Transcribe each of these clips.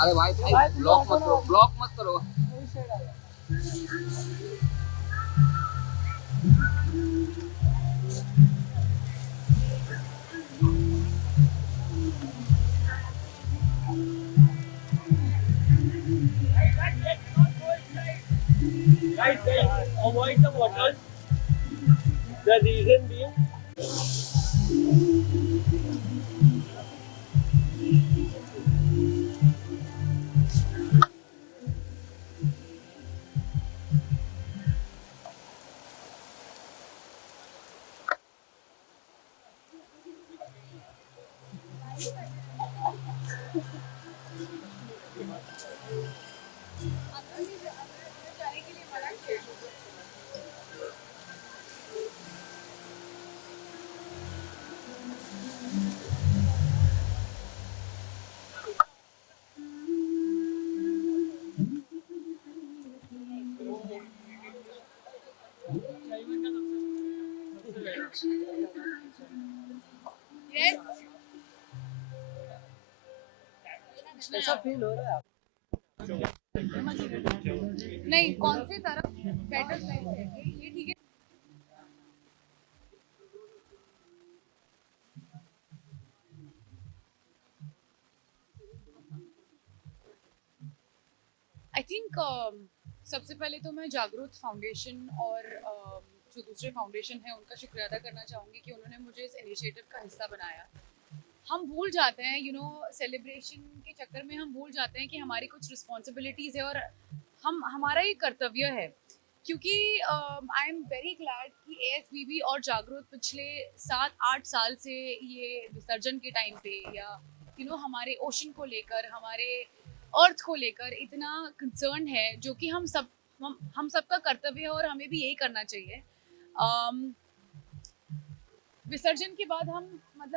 अरे भाई भाई ब्लॉक मत करो, ब्लॉक मत करो। Guys, avoid the waters. The reason being, ऐसा फील हो रहा है। नहीं, कौन सी तरफ बेटर साइड है ये? ठीक है। आई थिंक सबसे पहले तो मैं जागरूक फाउंडेशन और जो दूसरे फाउंडेशन है उनका शुक्रिया अदा करना चाहूँगी कि उन्होंने मुझे इस इनिशिएटिव का हिस्सा बनाया। हम भूल जाते हैं सेलिब्रेशन के चक्कर में हम भूल जाते हैं कि हमारी कुछ रिस्पॉन्सिबिलिटीज़ है और हम हमारा ही कर्तव्य है। क्योंकि आई एम वेरी ग्लैड कि ASBB और जागरूक पिछले 7-8 साल से ये विसर्जन के टाइम पे या हमारे ओशन को लेकर, हमारे अर्थ को लेकर इतना कंसर्न है, जो कि हम सबका कर्तव्य है और हमें भी यही करना चाहिए। विसर्जन के बाद हम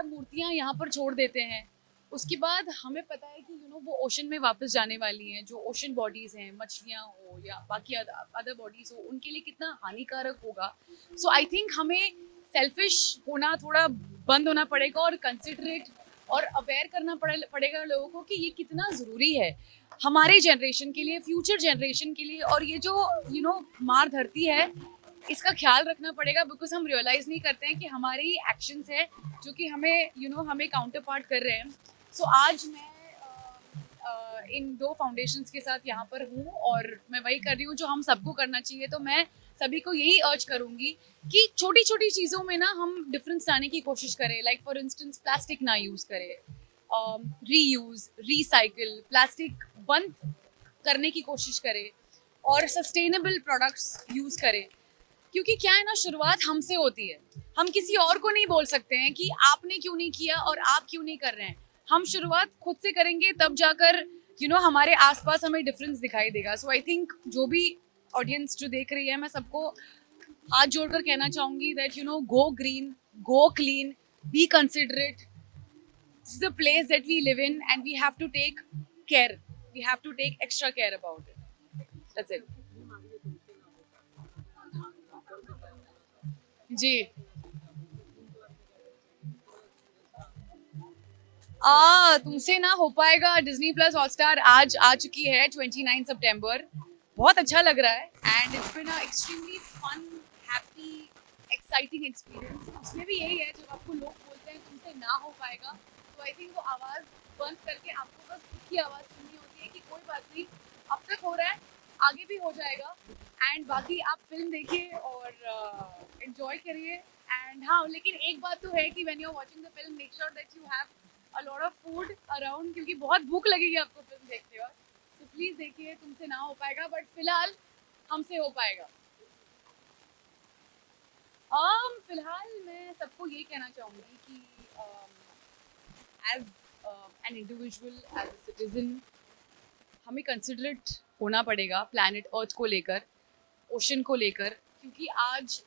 मूर्तियाँ यहाँ पर छोड़ देते हैं। उसके बाद हमें पता है कि वो ओशन में वापस जाने वाली हैं। जो ओशन बॉडीज हैं, मछलियाँ हो या बाकी अदर बॉडीज हो, उनके लिए कितना हानिकारक होगा। सो आई थिंक हमें सेल्फिश होना थोड़ा बंद होना पड़ेगा और कंसिडरेट और अवेयर करना पड़ेगा लोगों को कि ये कितना ज़रूरी है हमारे जनरेशन के लिए, फ्यूचर जनरेशन के लिए। और ये जो मार धरती है, इसका ख्याल रखना पड़ेगा, बिकॉज हम रियलाइज़ नहीं करते हैं कि हमारे ही एक्शंस है जो कि हमें काउंटर पार्ट कर रहे हैं। सो आज मैं इन 2 फाउंडेशंस के साथ यहाँ पर हूँ और मैं वही कर रही हूँ जो हम सबको करना चाहिए। तो मैं सभी को यही अर्ज करूँगी कि छोटी छोटी चीज़ों में ना हम डिफरेंस लाने की कोशिश करें। लाइक फॉर इंस्टेंस प्लास्टिक ना यूज़ करें, रीयूज़, रिसाइकिल, प्लास्टिक बंद करने की कोशिश करें और सस्टेनेबल प्रोडक्ट्स यूज़ करें। क्योंकि क्या है ना, शुरुआत हमसे होती है। हम किसी और को नहीं बोल सकते हैं कि आपने क्यों नहीं किया और आप क्यों नहीं कर रहे हैं। हम शुरुआत खुद से करेंगे, तब जाकर हमारे आसपास हमें डिफरेंस दिखाई देगा। सो आई थिंक जो भी ऑडियंस जो देख रही है, मैं सबको हाथ जोड़कर कहना चाहूंगी that go green, go clean, be considerate. This is the place that we live in and we have to take care, we have to take extra care about it. That's it. जी, तुमसे ना हो पाएगा Disney plus Hotstar आज आ चुकी है 29 सितंबर। बहुत अच्छा लग रहा है and it's been a extremely fun, happy, exciting experience. उसमें भी यही है, जब आपको लोग बोलते हैं तुमसे ना हो पाएगा, तो आई थिंक वो आवाज़ बंद करके आपको बस खुद की आवाज़ सुननी होती है कि कोई बात नहीं, अब तक हो रहा है, आगे भी हो जाएगा। एंड बाकी आप फिल्म देखिए और एंजॉय करिए। एंड हाँ, लेकिन एक बात तो है कि when you are watching the film, make sure that you have a lot of food around, क्योंकि बहुत भूख लगेगी आपको फिल्म देखते वक्त। तो प्लीज देखिए, तुमसे ना हो पाएगा बट फिलहाल हमसे हो पाएगा। फिलहाल मैं सबको ये कहना चाहूँगी कि as an individual, as a citizen, हमें कंसिडरेट होना पड़ेगा प्लैनेट अर्थ को लेकर, ओशन को लेकर। क्योंकि आज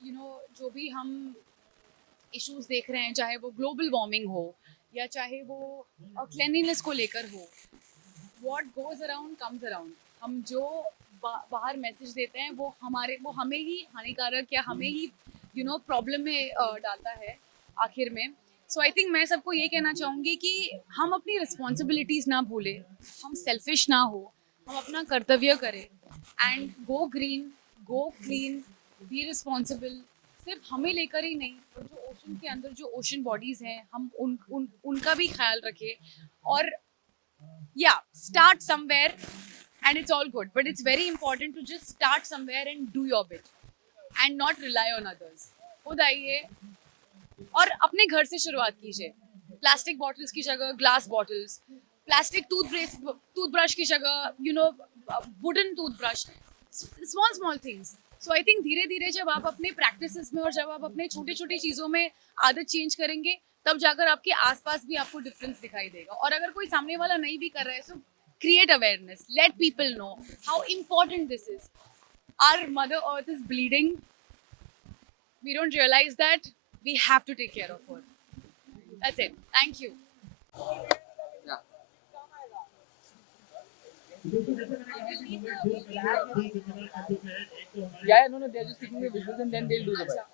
जो भी हम इश्यूज देख रहे हैं, चाहे वो ग्लोबल वार्मिंग हो या चाहे वो क्लेanलीनेस को लेकर हो, what goes around comes around. हम जो बाहर मैसेज देते हैं वो हमें ही हानिकारक या हमें ही प्रॉब्लम में डालता है आखिर में। सो आई थिंक मैं सबको ये कहना चाहूँगी कि हम अपनी रिस्पॉन्सिबिलिटीज़ ना भूलें, हम सेल्फिश ना हो, हम अपना कर्तव्य करें and go green, go clean, be responsible. सिर्फ हमें लेकर ही नहीं, और जो ओशन के अंदर जो ओशन बॉडीज़ हैं हम उनका भी ख्याल रखें। और या start somewhere and it's all good, but it's very important to just start somewhere and do your bit and not rely on others. खुद आइए और अपने घर से शुरुआत कीजिए। प्लास्टिक बॉटल्स की जगह ग्लास बॉटल्स, प्लास्टिक टूथब्रश की जगह wooden toothbrush, small things. So I think धीरे धीरे जब आप अपने प्रैक्टिसेस में और जब आप अपने छोटी छोटी चीज़ों में आदत चेंज करेंगे, तब जाकर आपके आसपास भी आपको डिफरेंस दिखाई देगा। और अगर कोई सामने वाला नहीं भी कर रहा है, so create awareness, let people know how important this is. Our mother earth is bleeding, we don't realize that, we have to take care of her. That's it. Thank you. Yeah. Yeah, no, they're just taking the visuals and then they'll do the bite.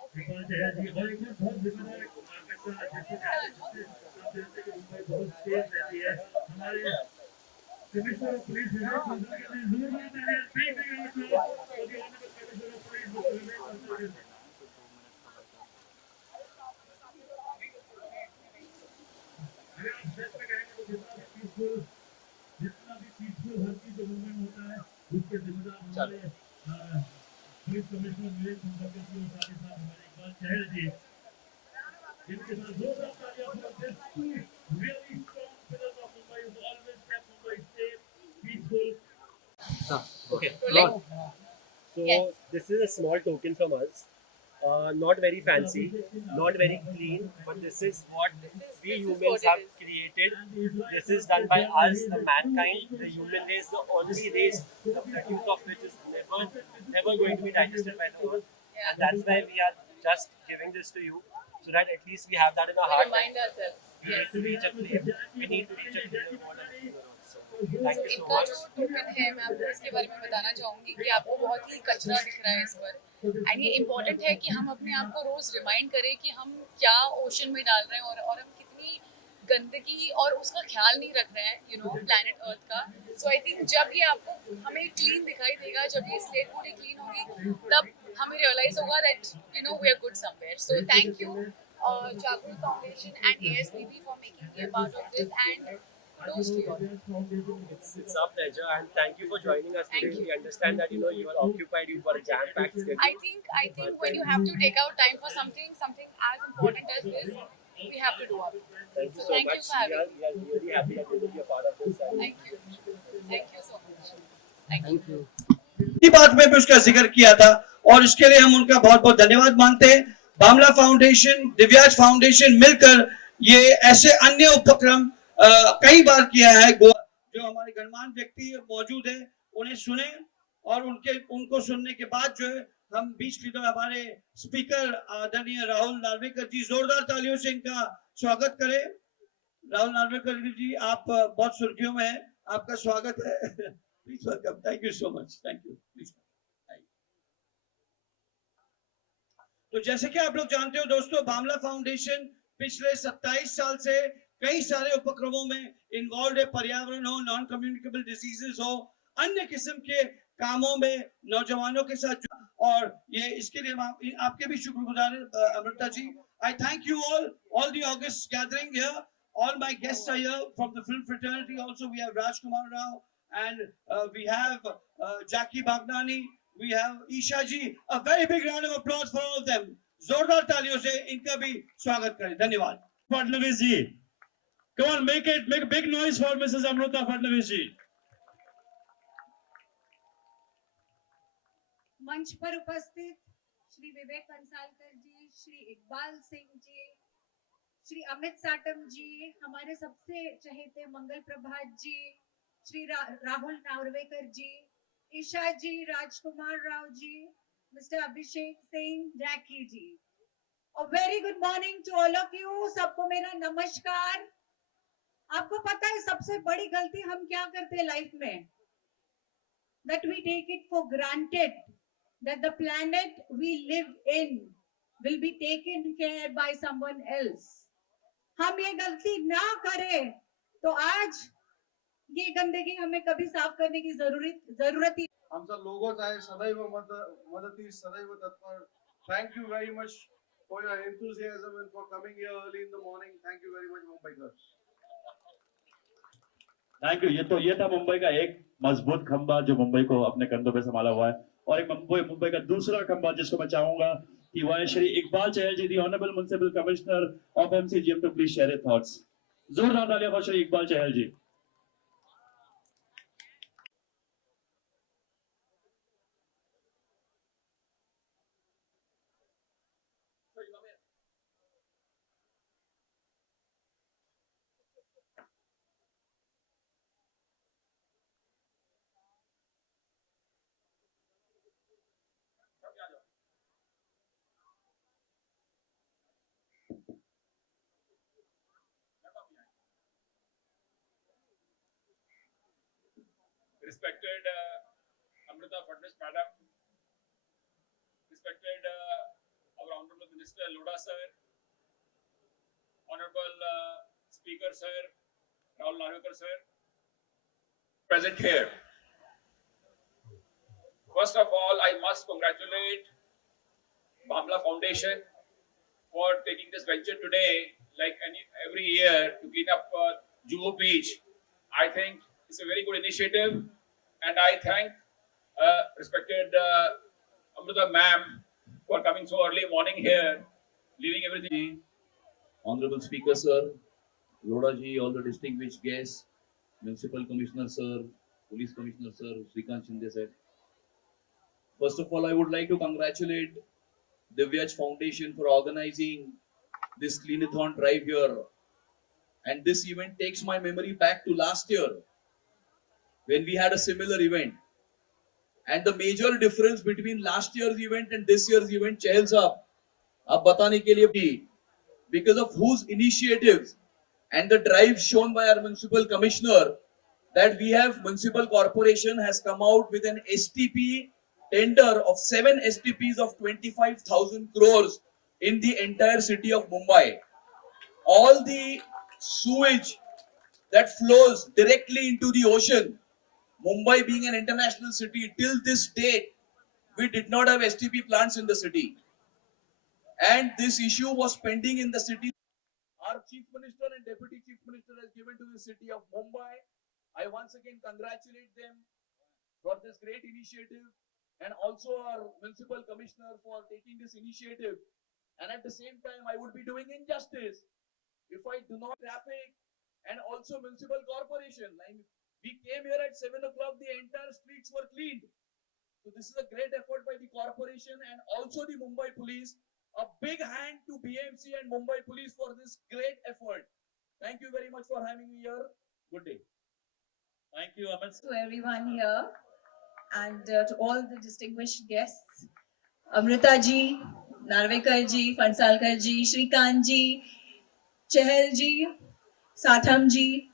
Okay. Lord. So Yes. this is a small token from us. Not very fancy, not very clean, but this is what we this is humans what it have is. created. This is done by us, the mankind, the human race, the only race, the produce of which is never going to be digested by the earth. Yeah. And that's why we are just giving this to you, so that at least we have that in our We heart. remind ourselves. We need Yes. to reach a clear, we need to reach a clear world of the earth. So thank you so इनका much. जो token है, मैं आपको इसके बारे में बताना चाहूँगी कि आपको बहुत ही कचरा दिख रहा है इस पर, एंड ये इम्पोर्टेंट है कि हम अपने आप को रोज रिमाइंड करें कि हम क्या ओशन में डाल रहे हैं और हम कितनी गंदगी और उसका ख्याल नहीं रख रहे हैं, प्लैनेट अर्थ का। सो आई थिंक जब ये आपको हमें क्लीन दिखाई देगा, जब ये स्लेट पूरी क्लीन होगी, तब हमें रियलाइज होगा that we are good somewhere. So thank you Jagruk foundation and ASPB for making me a part of this, and kudos to you all. It's our pleasure, and thank you for joining us today. Thank you. We understand that you are occupied, you've got a jam-packed schedule. I think when you have to take out time for something as important as this, we have to do it. Thank you So so thank you much. for having We are really happy that you will be a part of this. Thank you so much. Thank you. Thank you. इसी बात में भी उसका जिक्र किया था और इसके लिए हम उनका बहुत बहुत धन्यवाद मानते हैं। बामला फाउंडेशन, दिव्याज फाउंडेशन मिलकर ये ऐसे अन्य उपक्रम कई बार किया है। जो हमारे गणमान्य व्यक्ति मौजूद है उन्हें सुने, और उनको सुनने के बाद जो है हम 20 मिनट में हमारे स्पीकर आदरणीय राहुल नार्वेकर जी, जोरदार तालियों से इनका स्वागत करें। राहुल नार्वेकर जी, आप बहुत सुर्खियों में हैं, आपका स्वागत है। Please welcome. Thank you so much. Thank you. Please. तो जैसे कि आप लोग जानते हो दोस्तों, बामला फाउंडेशन पिछले 27 साल से कई सारे उपक्रमों में इन्वॉल्व है। पर्यावरण हो, नॉन कम्युनिकेबल डिजीजेस हो, अन्य किस्म के कामों में नौजवानों के साथ, और ये इसके लिए हम आपके भी शुक्रगुजार हैं Amrita ji. I thank you all the August gathering here. All my guests are here from the film fraternity. Also we have Rajkumar Rao, and we have Jackie Bhagnani, we have Isha ji. A very big round of applause for all of them. जोरदार तालियों से इनका भी स्वागत करें। धन्यवाद। फडणवीस जी, come on, make a big noise for Mrs. Amruta Fadnavis ji. मंच पर उपस्थित श्री विवेक कंसालकर जी, श्री इकबाल सिंह जी, श्री अमित साटम जी, हमारे सबसे चहेते Mangal Prabhat ji, Shri Rahul Narvekar ji, Isha ji, Rajkumar Rao ji, mister Abhishek Singh, Jackie ji. A very good morning to all of you. सबको मेरा नमस्कार। आपको पता है सबसे बड़ी गलती हम क्या करते हैं लाइफ में? That we take it for granted that the planet we live in will be taken care by someone else. हम ये गलती ना करें तो आज ये गंदगी हमें कभी साफ करने की जरूरत ही आमचा लोगोच आहे सदैव मदतीस सदैव तत्पर. Thank you very much for your enthusiasm and for coming here early in the morning. Thank you very much, Mumbaikars. Thank you. ये था मुंबई का एक मजबूत खंबा जो मुंबई को अपने कंधों पे संभाला हुआ है, और एक मुंबई का दूसरा खंबा जिसको मैं चाहूंगा कि वह है Shri Iqbal Chahal ji, the honourable municipal commissioner of MCGM, to please share your thoughts. जोरदार तालियां for Shri Iqbal Chahal ji. Respected Amrita Fadnis Madam, respected our Honorable Minister Lodha Sir, Honorable Speaker Sir, Rahul Narwekar Sir, present here. First of all, I must congratulate Bamla Foundation for taking this venture today, like every year, to clean up Juhu Beach. I think it's a very good initiative, and I thank respected Amrita ma'am for coming so early morning here, leaving everything. Honorable Speaker Sir, Lodha ji, all the distinguished guests, Municipal Commissioner Sir, Police Commissioner Sir, Shrikant Shinde Sir. First of all, I would like to congratulate the Divyaj Foundation for organizing this cleanathon drive here. And this event takes my memory back to last year when we had a similar event. And the major difference between last year's event and this year's event, Chahal Sahab, ab batane ke liye bhi, because of whose initiatives and the drive shown by our municipal commissioner, that we have municipal corporation has come out with an STP tender of 7 STPs of 25,000 crores in the entire city of Mumbai. All the sewage that flows directly into the ocean, Mumbai being an international city, till this date, we did not have STP plants in the city. And this issue was pending in the city. Our Chief Minister and Deputy Chief Minister has given to the city of Mumbai. I once again congratulate them for this great initiative, and also our Municipal Commissioner for taking this initiative. And at the same time, I would be doing injustice if I do not traffic and also Municipal Corporation. Like, we came here at 7 o'clock, the entire streets were cleaned. So this is a great effort by the corporation and also the Mumbai Police. A big hand to BMC and Mumbai Police for this great effort. Thank you very much for having me here. Good day. Thank you, Amit. To everyone here and to all the distinguished guests, Amrita ji, Narwekar ji, Fansalkar ji, Shrikant ji, Chahal ji, Satham ji,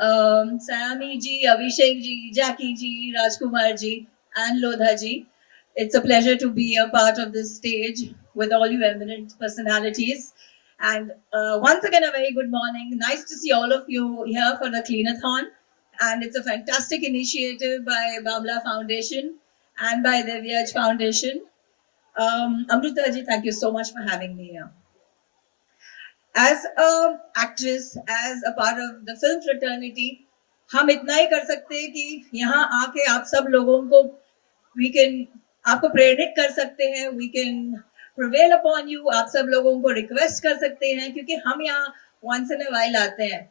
Sayami ji, Abhishek ji, Jackie ji, Rajkumar ji, and Lodha ji. It's a pleasure to be a part of this stage with all you eminent personalities. And once again, a very good morning. Nice to see all of you here for the Cleanathon. And it's a fantastic initiative by Bamla Foundation and by the Divyaj Foundation. Amrita ji, thank you so much for having me here. As an actress, as a part of the film fraternity, हम इतना ही कर सकते हैं कि यहाँ आके आप सब लोगों को we can आपको प्रेरित कर सकते हैं, we can prevail upon you, आप सब लोगों को request कर सकते हैं, क्योंकि हम यहाँ once in a while आते हैं.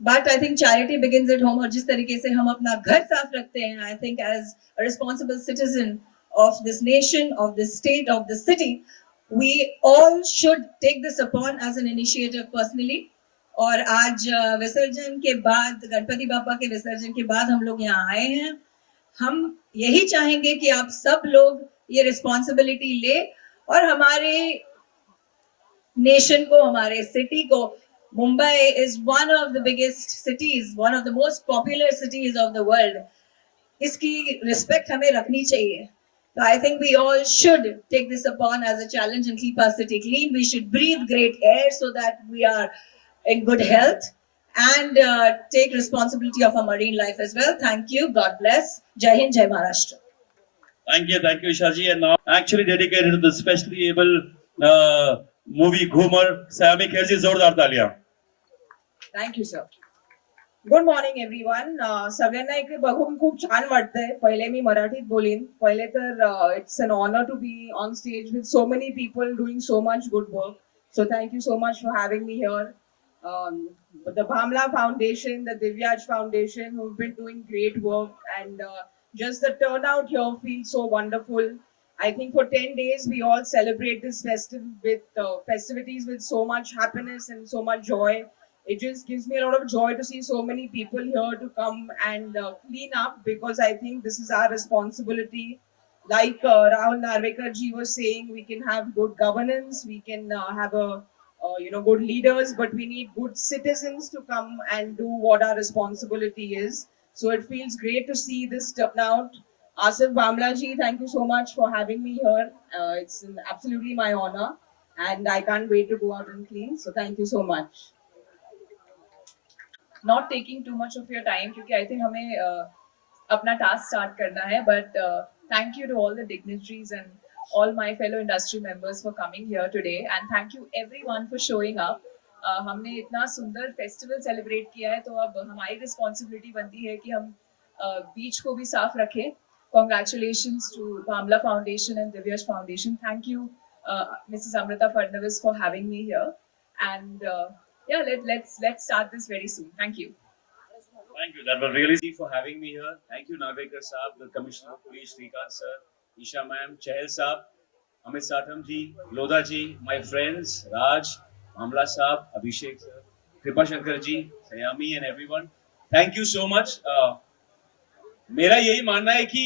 But I think charity begins at home, और जिस तरीके से हम अपना घर साफ रखते हैं, I think as a responsible citizen of this nation, of this state, of this city, we all should take this upon as an initiative personally. और आज विसर्जन के बाद, गणपति बापा के विसर्जन के बाद हम लोग यहाँ आए हैं. हम यही चाहेंगे कि आप सब लोग ये रिस्पॉन्सिबिलिटी ले और हमारे नेशन को, हमारे सिटी को, Mumbai is one of the biggest cities, one of the most popular cities of the world. इसकी respect हमें रखनी चाहिए. So I think we all should take this upon as a challenge and keep our city clean. We should breathe great air so that we are in good health, and take responsibility of our marine life as well. Thank you. God bless. Jai Hind, Jai Maharashtra. Thank you, Ishaji. And now, actually dedicated to the specially able movie Ghumar, Sami Kherji, जोरदार तालियां. Thank you, sir. Good morning everyone. सगळ्यांना इकडे बघून खूप छान वाटतंय. पहिले मी मराठीत बोलीन. पहिले तर it's an honour to be on stage with so many people doing so much good work. So thank you so much for having me here. The Bhamla Foundation, the Divyaj Foundation, who've been doing great work, and just the turnout here feels so wonderful. I think for 10 days we all celebrate this festivities with so much happiness and so much joy. It just gives me a lot of joy to see so many people here to come and clean up, because I think this is our responsibility. Like Rahul Narvekar ji was saying, we can have good governance, we can have good leaders, but we need good citizens to come and do what our responsibility is. So it feels great to see this turnout. Asif Bhamla ji, thank you so much for having me here. It's absolutely my honor, and I can't wait to go out and clean. So thank you so much. Not taking too much of your time, क्योंकि I think हमें अपना task start करना है. But thank you to all the dignitaries and all my fellow industry members for coming here today, and thank you everyone for showing up. हमने इतना सुंदर festival celebrate किया है, तो अब हमारी रिस्पॉन्सिबिलिटी बनती है कि हम बीच को भी साफ रखें. Congratulations to Bhamla Foundation and Divyaj Foundation. Thank you, Mrs. Amrita Fadnavis, for having me here. And yeah, let's start this very soon. Thank you. Thank you. That was really easy for having me here. Thank you, Narvekar Saab, the Commissioner of Police, Shrikant Sir, Isha Ma'am, Chahal Saab, Amit Satam Ji, Lodha Ji, my friends, Raj, Amla Saab, Abhishek Sir, Kripa Shankar Ji, Sayami and everyone. Thank you so much. मेरा यही मानना है कि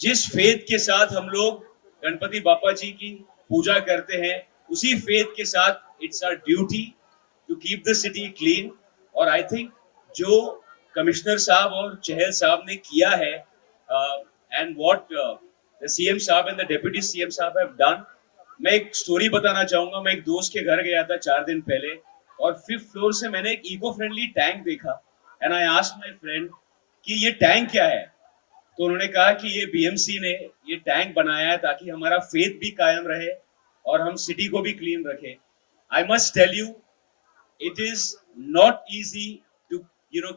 जिस faith के साथ हम लोग गणपति बापा जी की पूजा करते हैं, उसी फेथ के साथ it's our duty to keep the city clean. और आई थिंक जो कमिश्नर साहब और चहल साहब ने किया है, एंड व्हाट द सीएम साहब एंड द डिप्टी सीएम साहब हैव डन. मैं एक स्टोरी बताना चाहूंगा. मैं एक दोस्त के घर गया था 4 दिन पहले, और 5th फ्लोर से मैंने एक इको फ्रेंडली टैंक देखा. And I asked my friend कि ये टैंक क्या है. तो उन्होंने कहा कि ये बीएमसी ने ये टैंक बनाया है ताकि हमारा फेथ भी कायम रहे और हम सिटी को भी क्लीन रखें. I must tell you, it is not easy to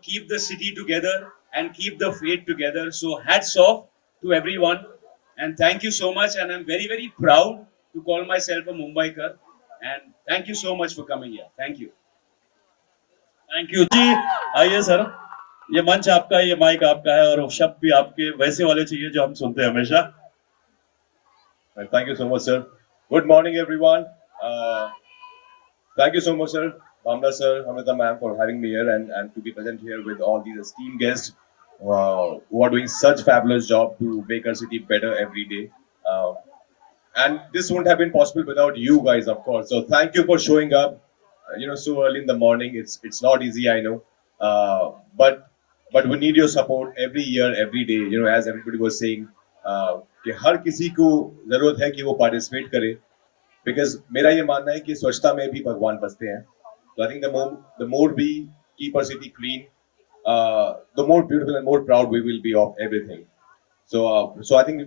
keep the city together and keep the faith together. So hats off to everyone, and thank you so much, and I'm very very proud to call myself a Mumbaikar, and thank you so much for coming here. Thank you जी. आइए sir, ये मंच आपका है, ये mic आपका है, और शब्द भी आपके वैसे वाले चाहिए जो हम सुनते हैं हमेशा. Thank you so much, sir. Good morning, everyone. Thank you so much, sir. Bhamla sir, Amrita ma'am, for having me here and to be present here with all these esteemed guests who are doing such fabulous job to make our city better every day. And this wouldn't have been possible without you guys, of course. So thank you for showing up, so early in the morning. It's not easy, I know. But we need your support every year, every day. As everybody was saying, कि हर किसी को जरूरत है कि वो participate करे, because मेरा ये मानना है कि स्वच्छता में भी भगवान बसते हैं. So I think the more we keep our city clean, the more beautiful and more proud we will be of everything. So I think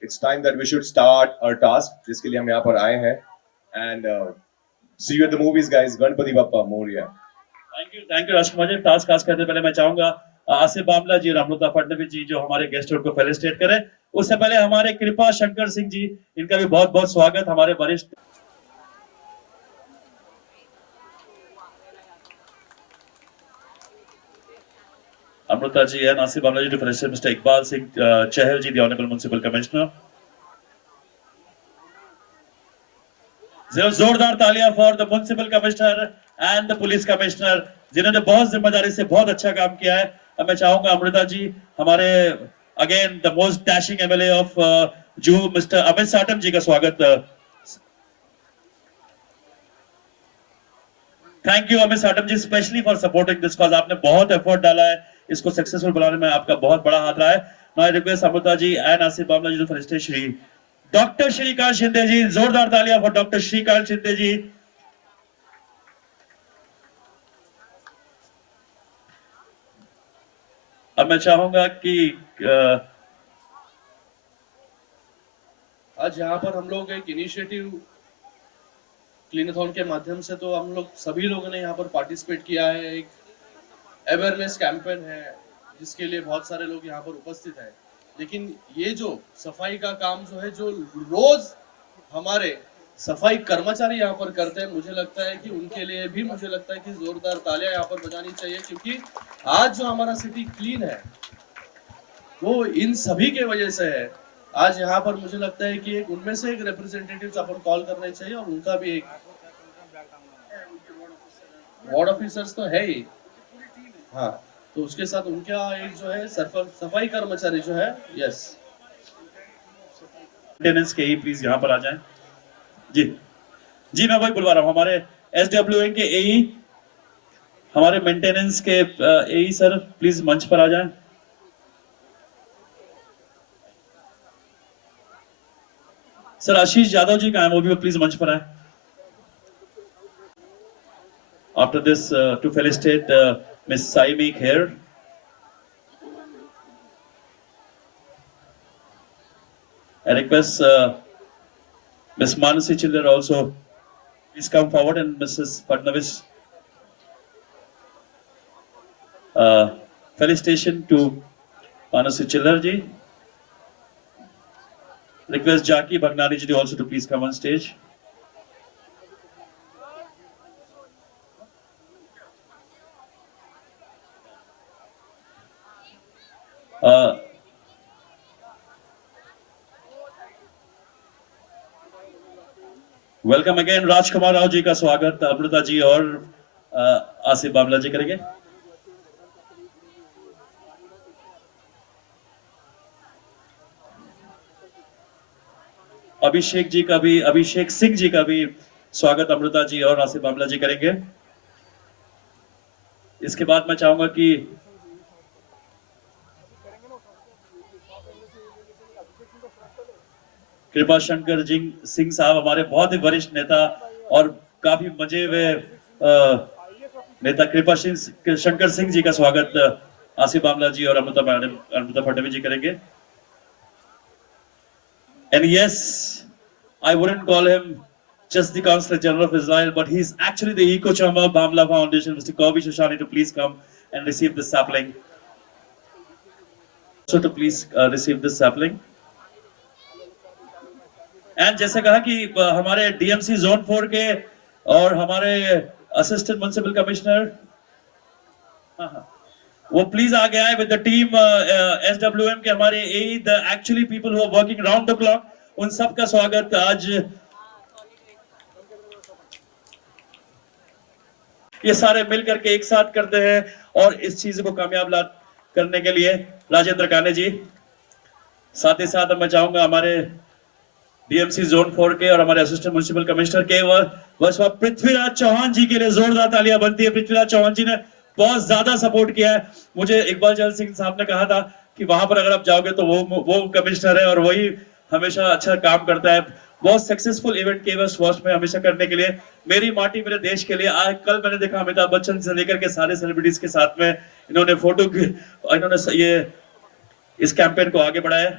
it's time that we should start our task, जिसके लिए हम यहाँ पर आए हैं. And see you at the movies, guys. Ganpati Bappa Moria. Thank you Rajkumar ji. Task करने पहले मैं चाहूंगा आसिफ बामला जी और अमृता फडणवीस जी जो हमारे गेस्ट को फेलिसिटेट करें. उससे पहले हमारे कृपा शंकर सिंह जी, इनका भी बहुत बहुत स्वागत. हमारे वरिष्ठ Amrita ji and Asif Bhamla ji to felicitate Mr. Iqbal Singh Chahal ji, the Honorable Municipal Commissioner. जोरदार तालियां for the Municipal Commissioner and the Police Commissioner, जिन्होंने बहुत जिम्मेदारी से बहुत अच्छा काम किया है. अब मैं चाहूंगा अमृता जी, हमारे again the most dashing MLA of Juhu, Mr. Amit Satam जी का स्वागत. Thank you Amit Satam ji, especially for supporting this cause. आपने बहुत effort डाला है इसको सक्सेसफुल बनाने में, आपका बहुत बड़ा हाथ रहा है. Now I request Amrita ji and Asif Bhamla ji to felicitate Shri Dr. Shrikant Shinde ji. जोरदार तालियां for Dr. Shrikant Shinde ji. मैं चाहूंगा कि आज यहाँ पर हम लोग एक इनिशिएटिव क्लीनाथॉन के माध्यम से तो हम लोग सभी लोगों ने यहाँ पर पार्टिसिपेट किया है। एक अवेयरनेस कैंपेन है जिसके लिए बहुत सारे लोग यहाँ पर उपस्थित हैं। लेकिन ये जो सफाई का काम जो है, जो रोज हमारे सफाई कर्मचारी यहाँ पर करते हैं, मुझे लगता है कि उनके लिए भी मुझे लगता है कि जोरदार तालियां यहाँ पर बजानी चाहिए, क्योंकि आज जो हमारा सिटी क्लीन है वो इन सभी के वजह से है। आज यहाँ पर मुझे लगता है कि एक उनमें से एक रिप्रेजेंटेटिव अपन कॉल करने चाहिए और उनका भी एक वार्ड ऑफिसर्स तो है ही, हाँ, तो उसके साथ उनका एक जो है सफाई कर्मचारी जो है, यस, मेंटेनेंस के ही प्लीज यहाँ पर आ जाएं। जी जी, मैं वही बुलवा रहा हूँ, हमारे SWN के AE, हमारे मेंटेनेंस के AE सर प्लीज मंच पर आ जाएं। सर आशीष यादव जी कहाँ हैं, वो भी प्लीज मंच पर आए। After this to felicitate miss Saiyami Kher, I request Miss Manasi Chiller also please come forward, and Mrs. Fadnavis. Felicitation to Manasi Chiller ji. Request Jackie Bhagnani ji also to please come on stage. Welcome again, Rajkumar Rao ji का स्वागत अमृता जी और आसिफ बामला जी करेंगे। अभिषेक सिंह जी का भी स्वागत अमृता जी और आसिफ बामला जी करेंगे। इसके बाद मैं चाहूंगा कि कृपा शंकर जी सिंह साहब, हमारे बहुत ही वरिष्ठ नेता और काफी मजे हुए नेता कृपा शंकर सिंह जी का स्वागत आसिफ बामला जी और अमृता फडणवीस जी करेंगे। And yes, I wouldn't call him just the Consul General of Israel, but he's actually the eco chamber of Bamla Foundation. Mr. Kobi Shoshani to please come and receive this sapling. So to please receive this sapling. And जैसे कहा कि हमारे DMC zone 4 के और हमारे assistant municipal commissioner वो please आ गया है विद द टीम SWM के हमारे AE, the actually people who are working round the clock, उन सब का स्वागत आज ये सारे मिलकर के एक साथ करते हैं और इस चीज को कामयाब करने के लिए राजेंद्र काने जी, साथ ही साथ मैं चाहूंगा हमारे DMC जोन 4 के और हमारे असिस्टेंट म्युनिसिपल कमिश्नर के पृथ्वीराज चौहान जी के लिए जोरदार तालियां बनती है। पृथ्वीराज चौहान जी ने बहुत ज्यादा सपोर्ट किया है। मुझे इकबाल जल सिंह साहब ने कहा था कि वहां पर अगर आप जाओगे तो वो कमिश्नर है और वही हमेशा अच्छा काम करता है। बहुत सक्सेसफुल इवेंट के वॉस्ट में हमेशा करने के लिए, मेरी माटी मेरे देश के लिए। आज कल मैंने देखा अमिताभ बच्चन से लेकर के सारे सेलिब्रिटीज के साथ में इन्होंने इन्होंने ये इस कैंपेन को आगे बढ़ाया।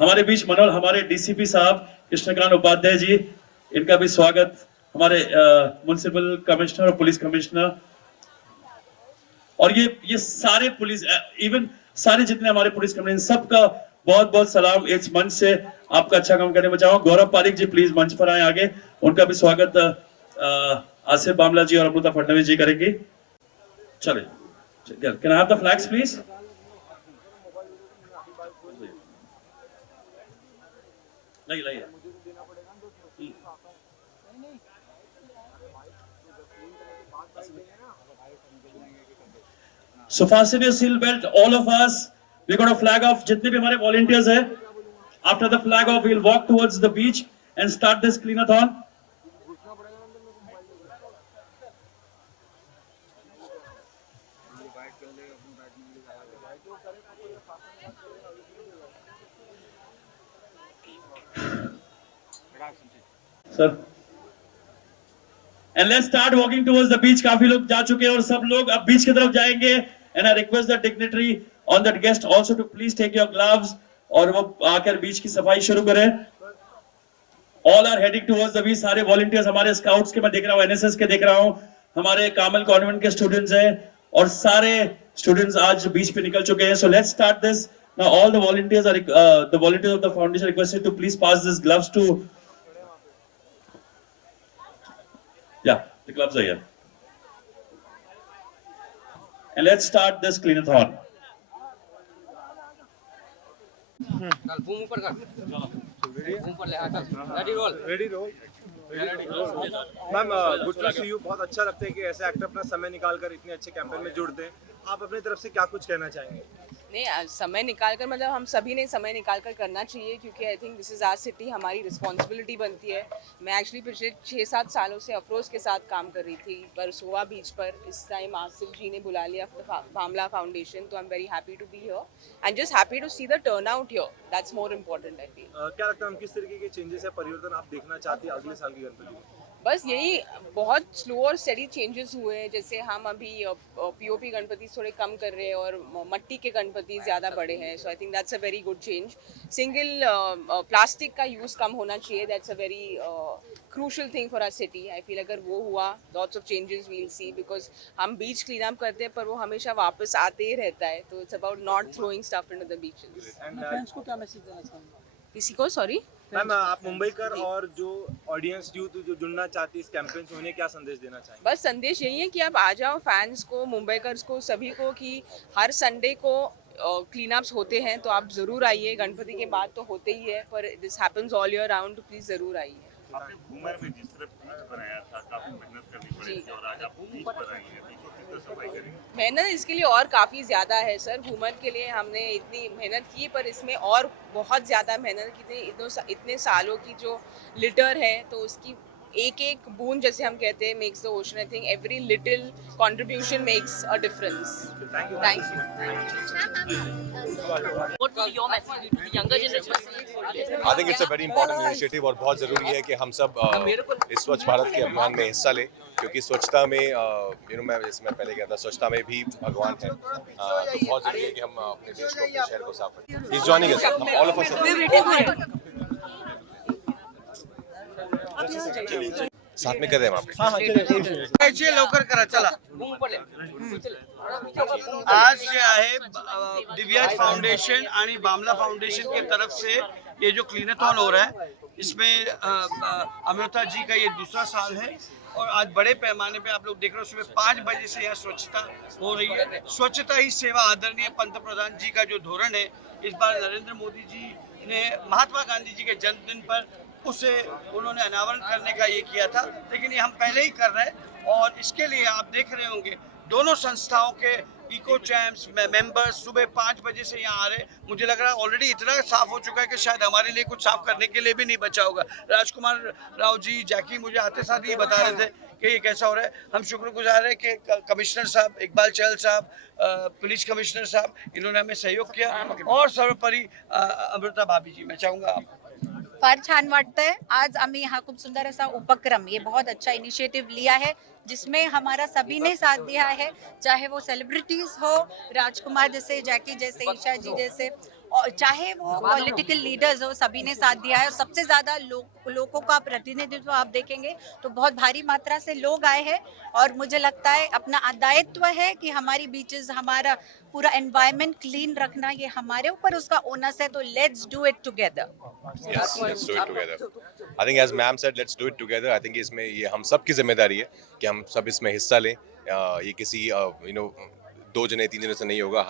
हमारे बीच मनोहर, हमारे DCP साहब कृष्णकांत उपाध्याय जी, इनका भी स्वागत। हमारे म्युनिसिपल कमिश्नर और पुलिस कमिश्नर और ये सारे पुलिस, इवन सारे जितने हमारे पुलिस कमिश्नर, सबका बहुत बहुत सलाम इस मंच से आपका अच्छा काम करने में चाहूंगा। गौरव पारिक जी प्लीज मंच पर आए आगे, उनका भी स्वागत आसिफ बामला जी और अमृता फडणवीस जी करेंगे। चलिए, can I have the flags please. लाइए। So fasten your seat belt, all of us. We got a flag off. जितने भी हमारे volunteers हैं, after the flag off, we'll walk towards the beach and start this cleanathon. Sir. And let's start walking towards the beach. काफी लोग जा चुके हैं और सब लोग अब बीच की तरफ जाएंगे. And I request the dignitary on that guest also to please take your gloves और वो आकर बीच की सफाई शुरू करें. All are heading towards the beach. सारे volunteers हमारे scouts के मैं देख रहा हूँ, NSS के देख रहा हूँ, हमारे कामल कॉन्वेंट के students हैं और सारे students आज बीच पे निकल चुके हैं. So let's start this. Now all the volunteers of the foundation requested to please pass these gloves to. Yeah, the gloves are here. And let's start this cleanathon. Ma'am good to see you. बहुत अच्छा लगता है कि ऐसे actor अपना समय निकालकर इतने अच्छे कैंपेन में जुड़ते हैं. आप अपनी तरफ से क्या कुछ कहना चाहेंगे? नहीं, समय निकाल कर मतलब हम सभी ने समय निकाल कर करना चाहिए क्योंकि I think this is our city, हमारी रिस्पॉन्सिबिलिटी बनती है. मैं एक्चुअली पिछले 6-7 सालों से अफरोज़ के साथ काम कर रही थी बरसोवा बीच पर. इस टाइम आसिफ जी ने बुला लिया बामला फाउंडेशन, तो I am very happy to be here and just happy to see the turnout here. That's more important I feel. क्या लगता है हम किस तरीके के चेंजेस या परिवर्तन आप देखना चाहती है अगले साल की गणपति में? बस यही बहुत स्लो और स्टेडी चेंजेस हुए हैं. जैसे हम अभी पीओपी गणपति थोड़े कम कर रहे हैं और मट्टी के गणपति ज़्यादा बड़े हैं. So I think that's a very good change. Single plastic का यूज़ कम होना चाहिए. That's a very crucial thing for our city. I feel अगर वो हुआ lots of changes will see, because हम बीच क्लीन अप करते हैं पर वो हमेशा वापस आते ही रहता है. तो it's about not throwing stuff into the beaches. Friends को क्या मैसेज देना चाहेंगे? किसी को सॉरी मैम आप मुंबईकर और जो ऑडियंस यूथ जो जुड़ना चाहती है इस कैंपेन से, उन्हें क्या संदेश देना चाहेंगे? बस संदेश यही है कि आप आ जाओ, फैंस को, मुंबईकर्स को, सभी को, कि हर संडे को क्लीन अप्स होते हैं तो आप ज़रूर आइए. गणपति के बाद तो होते ही है पर this happens all year round, तो प्लीज़ ज़रूर आइए. आपने घूमर में जिस तरह बीच बनाया था काफी मेहनत करनी पड़ी थी और आज आप बीच पर आई हैं, बीच को किस तरह सफाई करेंगे? मेहनत इसके लिए और काफ़ी ज़्यादा है सर. घूमर के लिए हमने इतनी मेहनत की पर इसमें और बहुत ज़्यादा मेहनत की थी. इतने सालों की जो लिटर है तो उसकी एक एक बूंद, जैसे हम कहते हैं, makes the ocean. I think every little contribution makes a difference. Thank you. What will your message be to the younger generation? I think it's a very important initiative और बहुत ज़रूरी है कि हम सब इस स्वच्छ भारत के अभियान में हिस्सा लें क्योंकि स्वच्छता में मैं जैसे मैं पहले कहता स्वच्छता में भी भगवान है. तो बहुत ज़रूरी है कि हम अपने देश को, अपने शहर को साफ रखें. He's joining us. All of us. साथ में कर रहे हैं वहाँ पे. लवकर करा चला. आज जे आहे दिव्याज फाउंडेशन आणि बामला फाउंडेशन के तरफ से ये जो क्लीनथॉन हो रहा है, इसमें अमृता जी का ये दूसरा साल है और आज बड़े पैमाने पे आप लोग देख रहे हो. सुबह 5 बजे से यहाँ स्वच्छता हो रही है. स्वच्छता ही सेवा. आदरणीय पंतप्रधान जी का जो धोरण है, इस बार नरेंद्र मोदी जी ने महात्मा गांधी जी के जन्मदिन पर उसे उन्होंने अनावरण करने का ये किया था, लेकिन ये हम पहले ही कर रहे हैं. और इसके लिए आप देख रहे होंगे दोनों संस्थाओं के इको चैम्प्स मेंबर्स सुबह 5 बजे से यहाँ आ रहे. मुझे लग रहा है ऑलरेडी इतना साफ हो चुका है कि शायद हमारे लिए कुछ साफ करने के लिए भी नहीं बचा होगा. राजकुमार राव जी, जैकी मुझे आते साथ ये बता रहे थे कि ये कैसा हो रहा है. हम शुक्रगुजार है कि कमिश्नर साहब इकबाल चहल साहब, पुलिस कमिश्नर साहब, इन्होंने हमें सहयोग किया और सर्वोपरि अमृता भाभी जी, मैं चाहूँगा आप. फार छान वाटतंय. आज आम्ही हा खूप सुंदर असा उपक्रम, ये बहुत अच्छा इनिशिएटिव लिया है जिसमें हमारा सभी ने साथ दिया है, चाहे वो सेलिब्रिटीज हो, राजकुमार जैसे, जैकी जैसे, ईशा जी जैसे, और चाहे वो पॉलिटिकल लीडर्स हो, सभी ने साथ दिया है. और सबसे ज्यादा लोगों का प्रतिनिधित्व आप देखेंगे तो बहुत भारी मात्रा से लोग आए हैं और मुझे लगता है अपना दायित्व है कि हमारी बीचेस, हमारा पूरा एनवायरनमेंट क्लीन रखना, ये हमारे ऊपर उसका ओनस है. तो let's do it together. Yes, let's do it together. I think as ma'am said, let's do it together. I think इसमें ये हम सब की जिम्मेदारी है कि हम सब इसमें हिस्सा लें. ये किसी 2 जने 3 जने से नहीं होगा.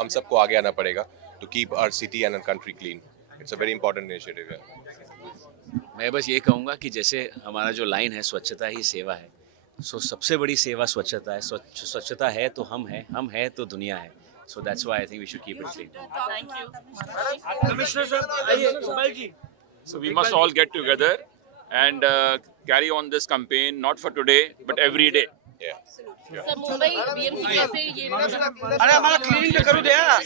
हम सबको आगे आना पड़ेगा to keep our city and our country clean. It's a very important initiative. मैं बस ये कहूँगा कि जैसे हमारा जो लाइन है स्वच्छता ही सेवा है, सो सबसे बड़ी सेवा स्वच्छता है. स्वच्छता है तो हम हैं तो दुनिया है. So that's why I think we should keep it clean. Thank you. Commissioner sir, आइए, Sumal ji. So we must all get together and carry on this campaign, not for today, but every day. Yeah. Sir Mumbai BMC कैसे ये अरे हमारा cleaning करो दे यार.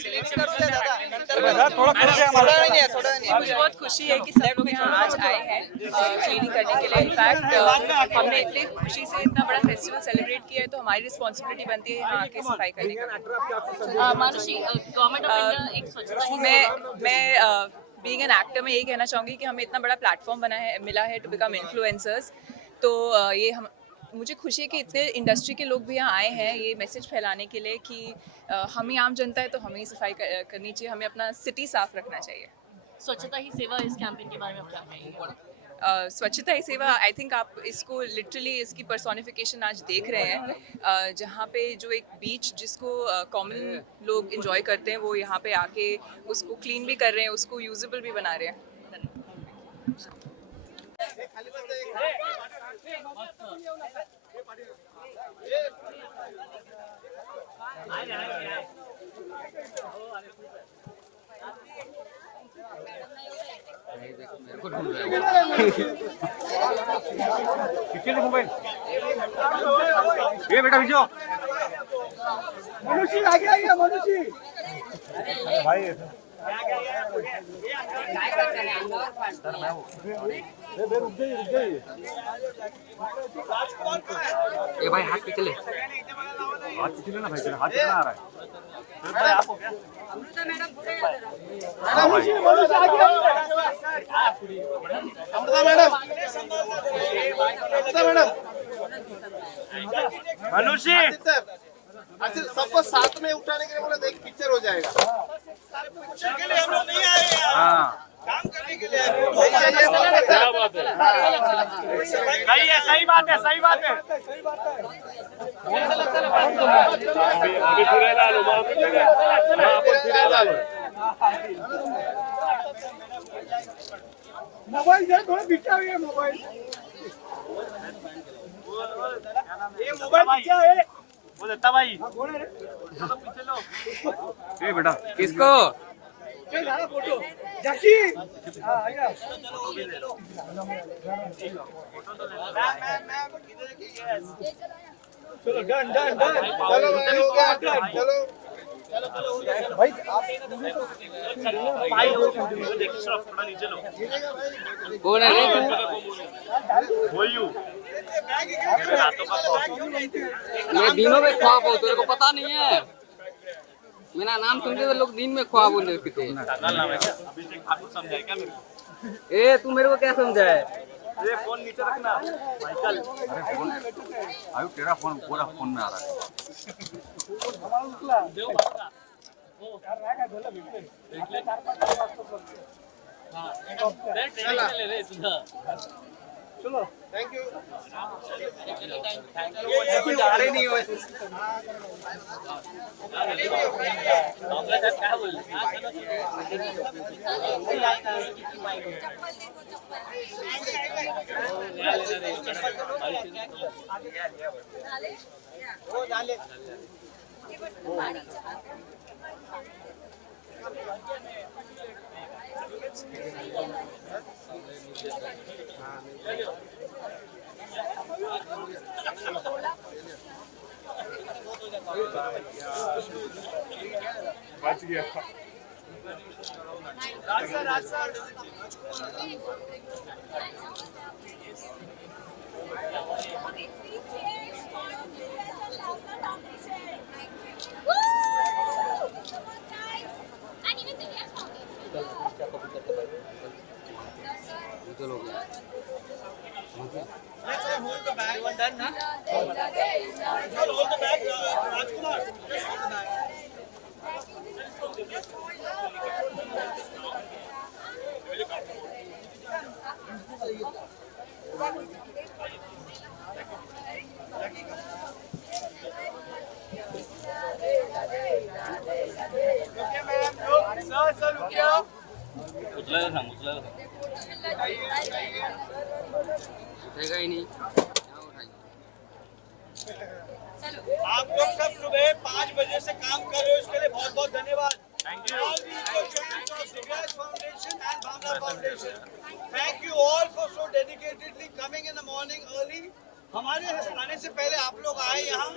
मुझे बहुत खुशी है कि सब लोग यहाँ आज आए हैं क्लीनिंग करने के लिए। इनफैक्ट हमने इतनी खुशी से इतना बड़ा फेस्टिवल सेलिब्रेट किया है, तो हमारी रिस्पॉन्सिबिलिटी बनती है यहाँ आके सफाई करने की। मानुषी, गवर्नमेंट ऑफ इंडिया एक स्वच्छता ही मैं बीइंग एन एक्टर में यही कहना चाहूँगी कि हमें इतना बड़ा प्लेटफॉर्म मिला है टू बिकम इन्फ्लुएंसर्स। तो मुझे खुशी है कि इतने इंडस्ट्री के लोग भी यहाँ आए हैं ये मैसेज फैलाने के लिए कि हम ही आम जनता है तो हमें ही सफाई करनी चाहिए, हमें अपना सिटी साफ रखना चाहिए। स्वच्छता ही सेवा इस कैंपेन के बारे में आप क्या कहेंगे? स्वच्छता ही सेवा, आई थिंक आप इसको लिटरली इसकी पर्सोनिफिकेशन आज देख रहे हैं, जहाँ पे जो एक बीच जिसको कॉमन लोग इंजॉय करते हैं वो यहाँ पे आके उसको क्लीन भी कर रहे हैं, उसको यूजेबल भी बना रहे हैं। मोबाइल ये बेटा भिजो मनुष्य आगे आइए मनुष्य भाई रुक जाइए ये भाई हाथ पिछले ना भाई हाथ कितना आ रहा है भाई आप हो क्या मनुष्य सबको साथ में उठाने के लिए बोले तो एक पिक्चर हो जाएगा। पिक्चर के लिए हम लोग नहीं आए यहाँ, काम करने के लिए आए। सही बात है सही बात है अभी फिरायला आलो मग आपण फिरायला आलो। मोबाइल जरा थोड़ा पीछे है मोबाइल ये मोबाइल पीछे है वो देता भाई चलो पीछे लो ए बेटा किसको चल यार फोटो जकी हां आइए चलो डन डन डन चलो भाई हो गया चलो भाई आप भाई देखो सर थोड़ा नीचे लो कौन है रे वो यू मैं दिनों में ख्वाब हूँ, तेरे को पता नहीं है? मेरा नाम सुनते तो लोग दिन में ख्वाब बोले थे। अभिषेक ठाकुर समझाए क्या मेरे को? ए तू मेरे को क्या समझाए? ये फोन नीचे रखना माइकल। अरे फोन आयु तेरा फोन पूरा फोन में आ रहा है। चलो थैंक यू कुछ आ रहे नहीं हो बच गया राज sir Let's hold the bag. You are done, na? Hold the bag, Rajkumar. Just hold the bag. उठेगा ही नहीं। आप लोग सब सुबह 5 बजे से काम कर रहे हो, इसके लिए बहुत बहुत धन्यवाद। Thank you. Foundation and Bhamla Foundation. Thank you all for so dedicatedly coming in the morning early. हमारे आने से पहले आप लोग आए यहाँ,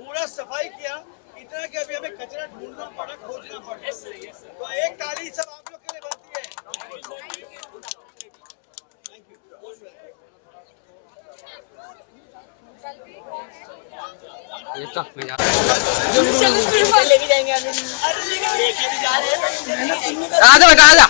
पूरा सफाई किया। इतना कि अभी हमें कचरा ढूंढना पड़ा, खोजना पड़ा। तो एक ताली सब आप लोग के लिए बनती है। लेके जाएंगे लेके भी जा रहे हैं। आजा बेटा आजा।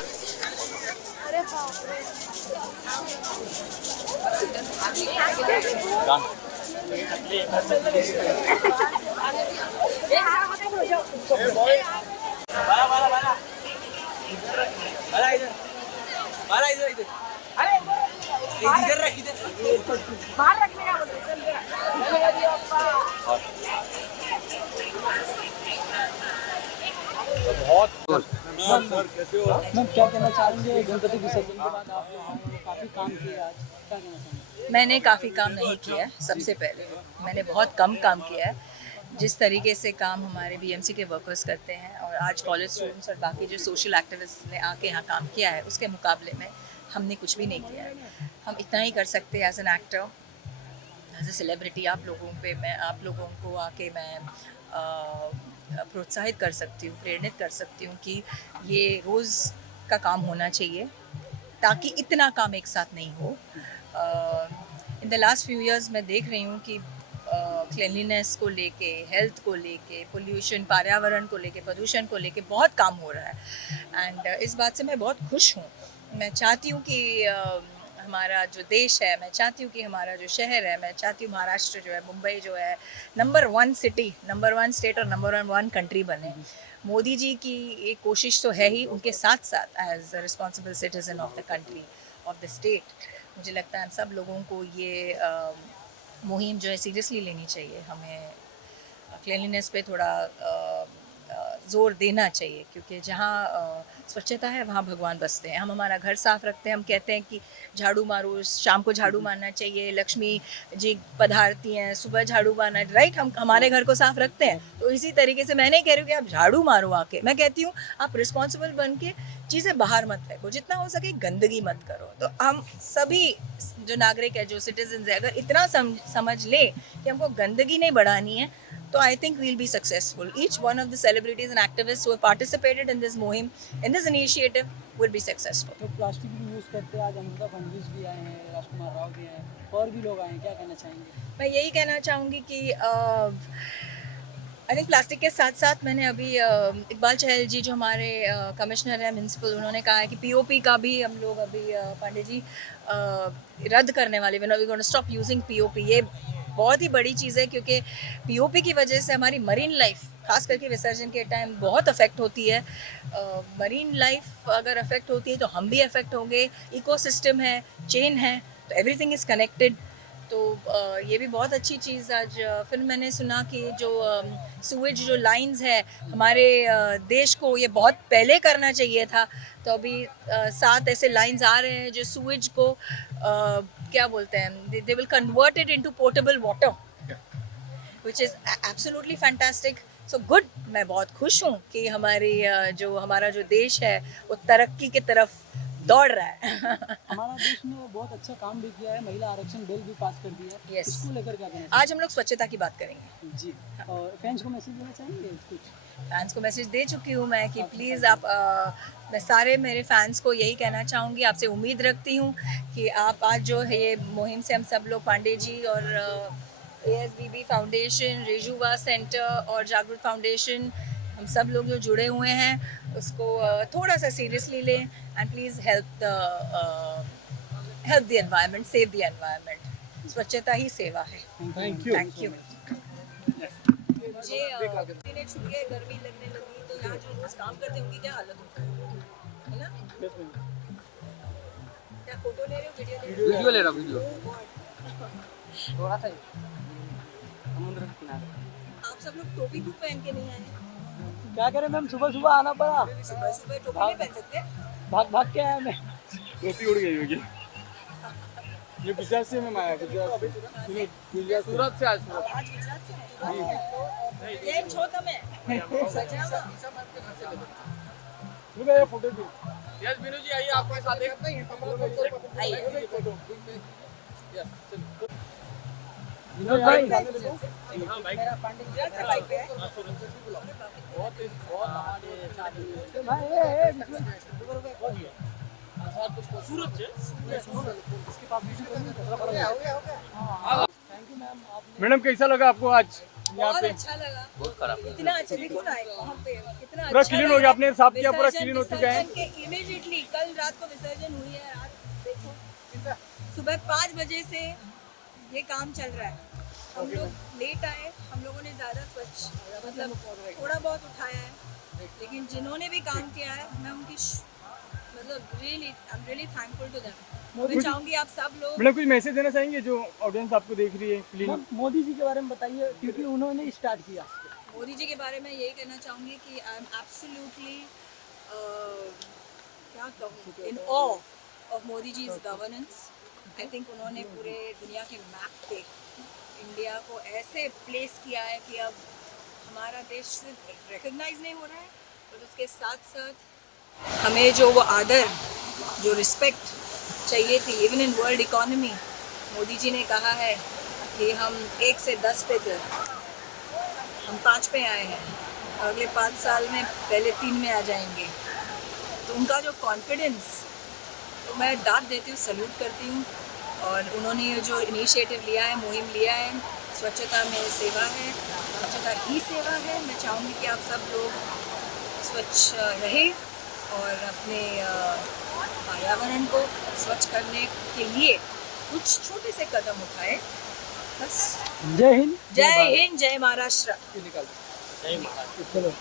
इधर रख बाहर रखने का मैम क्या कहना चाहेंगे गणपति विसर्जन के बाद आप लोगों ने काफी काम किया आज, क्या कहना चाहेंगे? मैंने काफ़ी काम नहीं किया है। सबसे पहले मैंने बहुत कम काम किया है। जिस तरीके से काम हमारे बीएमसी के वर्कर्स करते हैं और आज कॉलेज स्टूडेंट्स और बाकी जो सोशल एक्टिविस्ट ने आके यहाँ काम किया है, उसके मुकाबले में हमने कुछ भी नहीं किया है। हम इतना ही कर सकते हैं as an actor, as a celebrity. आप लोगों को आके मैं प्रोत्साहित कर सकती हूँ, प्रेरित कर सकती हूँ कि ये रोज़ का काम होना चाहिए, ताकि इतना काम एक साथ नहीं हो। In the last few years मैं देख रही हूँ कि क्लीनलीनेस को लेके, हेल्थ को लेके, पोल्यूशन, पर्यावरण को लेके, प्रदूषण को लेके बहुत काम हो रहा है। एंड इस बात से मैं बहुत खुश हूँ। मैं चाहती हूँ कि हमारा जो देश है, मैं चाहती हूँ कि हमारा जो शहर है, मैं चाहती हूँ महाराष्ट्र जो है, मुंबई जो है, नंबर 1 सिटी, नंबर 1 स्टेट और नंबर 1 कंट्री बने। मोदी जी की एक कोशिश तो है ही, उनके साथ साथ as a responsible citizen of the country, of the state, मुझे लगता है हम सब लोगों को ये मुहिम जो है सीरियसली लेनी चाहिए। हमें क्लीनलीनेस पे थोड़ा ज़ोर देना चाहिए, क्योंकि जहाँ स्वच्छता है वहाँ भगवान बसते हैं। हम हमारा घर साफ़ रखते हैं, हम कहते हैं कि झाड़ू मारो, शाम को झाड़ू मारना चाहिए, लक्ष्मी जी पधारती हैं, सुबह झाड़ू मारना, राइट। हम हमारे घर को साफ़ रखते हैं। तो इसी तरीके से मैं नहीं कह रही हूँ कि आप झाड़ू मारो आके, मैं कहती हूँ आप रिस्पॉन्सिबल बन के चीज़ें बाहर मत फेंको, जितना हो सके गंदगी मत करो। तो हम सभी जो नागरिक है, जो सिटीजन्स है, अगर इतना समझ ले कि हमको गंदगी नहीं बढ़ानी है, तो I think we'll be successful. Each one of the celebrities and activists who have participated in this muhim, in this initiative, will be successful. तो प्लास्टिक भी यूज़ करते हैं, आज अमृता फडणवीस भी आए हैं, राजकुमार राव भी आए हैं, और भी लोग आए हैं, क्या कहना चाहेंगे? मैं यही कहना चाहूँगी कि आई थिंक प्लास्टिक के साथ साथ मैंने अभी इकबाल चहल जी जो हमारे कमिश्नर हैं म्यूनसिपल, उन्होंने कहा है कि पीओपी का भी हम लोग अभी पांडे जी रद्द करने वाले, we gonna stop using POP. ये बहुत ही बड़ी चीज़ है, क्योंकि पीओपी की वजह से हमारी मरीन लाइफ, खास करके विसर्जन के टाइम, बहुत अफेक्ट होती है। मरीन लाइफ अगर अफेक्ट होती है तो हम भी अफेक्ट होंगे। इकोसिस्टम है, चेन है, तो एवरीथिंग इज़ कनेक्टेड। तो ये भी बहुत अच्छी चीज़ आज फिर मैंने सुना कि जो सूएज जो लाइंस है हमारे देश को, ये बहुत पहले करना चाहिए था। तो अभी 7 ऐसे लाइंस आ रहे हैं जो सूएज को क्या बोलते हैं, they will convert it into portable water, which is absolutely fantastic. So good, मैं बहुत खुश हूँ कि हमारा जो देश है वो तरक्की की तरफ दौड़ रहा है। हमारा देश में बहुत अच्छा काम भी किया है, महिला आरक्षण बिल भी पास कर दिया है। Yes. इसको लेकर क्या कहना आज हम लोग स्वच्छता की बात करेंगे जी। और फैंस को मैसेज देना चाहेंगे कुछ? फैंस को मैसेज दे चुकी हूँ मैं कि प्लीज़ आप मैं सारे मेरे फैंस को यही कहना चाहूँगी, आपसे उम्मीद रखती हूँ कि आप आज जो है ये मुहिम से हम सब लोग, पांडे जी और ASBB फाउंडेशन, रेजुवा सेंटर और जागरूक फाउंडेशन, हम सब लोग जो जुड़े हुए हैं उसको थोड़ा सा सीरियसली लें and please help the environment, save the environment. स्वच्छता ही सेवा है। Thank you. Thank you. मुझे दिन छुट्टी है, गर्मी लगने लगी, तो यहाँ जो रोज काम करते होंगे क्या हालत होता है ना? क्या फोटो ले रहे हो, वीडियो ले रहा हूँ, वीडियो। थोड़ा सा समुद्र के किनारे। आप सब लोग टोपी क्यों पहन के नहीं आए? क्या करें मैम, सुबह सुबह आना पड़ा। सुबह सुबह टोपी नहीं पहन सकते? भाग के आया मैं। टोपी उड़ गई होगी। ये गुजरात से मैं आया, गुजरात से। सूरत से आज आज गुजरात से आए। ये छोटा मैं सजावा। रुको ये फोटो दो। यस बिनू जी आइए, आपके साथ एक आइए। विनोद भाई मेरा पांडे से बाइक पे है। सूरज मैडम कैसा लगा आपको आज यहाँ बहुत पे? अच्छा लगा, बहुत खराब, इतना अच्छा देखो ना वहाँ पे कितना पूरा अच्छा क्लीन हो गया, आपने साफ किया, पूरा विसर्जन- क्लीन हो चुका है। विसर्जन के इमीडिएटली कल रात को विसर्जन हुई है, रात देखो सुबह 5 बजे से ये काम चल रहा है। हम लोग लेट आए, हम लोगों ने ज्यादा स्वच्छ मतलब थोड़ा बहुत उठाया है, लेकिन जिन्होंने भी काम किया है मैं उनकी मतलब really I am really thankful to them. मैं चाहूंगी आप सब लोग मैडम कुछ मैसेज देना चाहेंगे जो ऑडियंस आपको देख रही है क्लीन? मैम मोदी जी के बारे में बताइए, क्योंकि उन्होंने स्टार्ट किया। मोदी जी के बारे में यही कहना चाहूँगी कि आई एम एब्सोल्युटली क्या कहूँ in awe of Modi ji is governance. I think उन्होंने पूरे दुनिया के मैप पे इंडिया को ऐसे प्लेस किया है कि अब हमारा देश सिर्फ रिकग्नाइज नहीं हो रहा है, और उसके साथ साथ हमें जो वो आदर, जो रिस्पेक्ट चाहिए थी even in world economy, Modi ji ने कहा है कि हम 1 से 10 पे थे, हम 5 पे आए हैं, अगले 5 साल में पहले 3 में आ जाएंगे। तो उनका जो कॉन्फिडेंस, तो मैं दाद देती हूँ, सल्यूट करती हूँ। और उन्होंने ये जो इनिशिएटिव लिया है, मुहिम लिया है, स्वच्छता में सेवा है, स्वच्छता ही सेवा है। मैं चाहूँगी कि आप सब लोग स्वच्छ रहें और अपने पर्यावरण को स्वच्छ करने के लिए कुछ छोटे से कदम उठाए। बस जय हिंद, जय हिंद, जय महाराष्ट्र। चलो।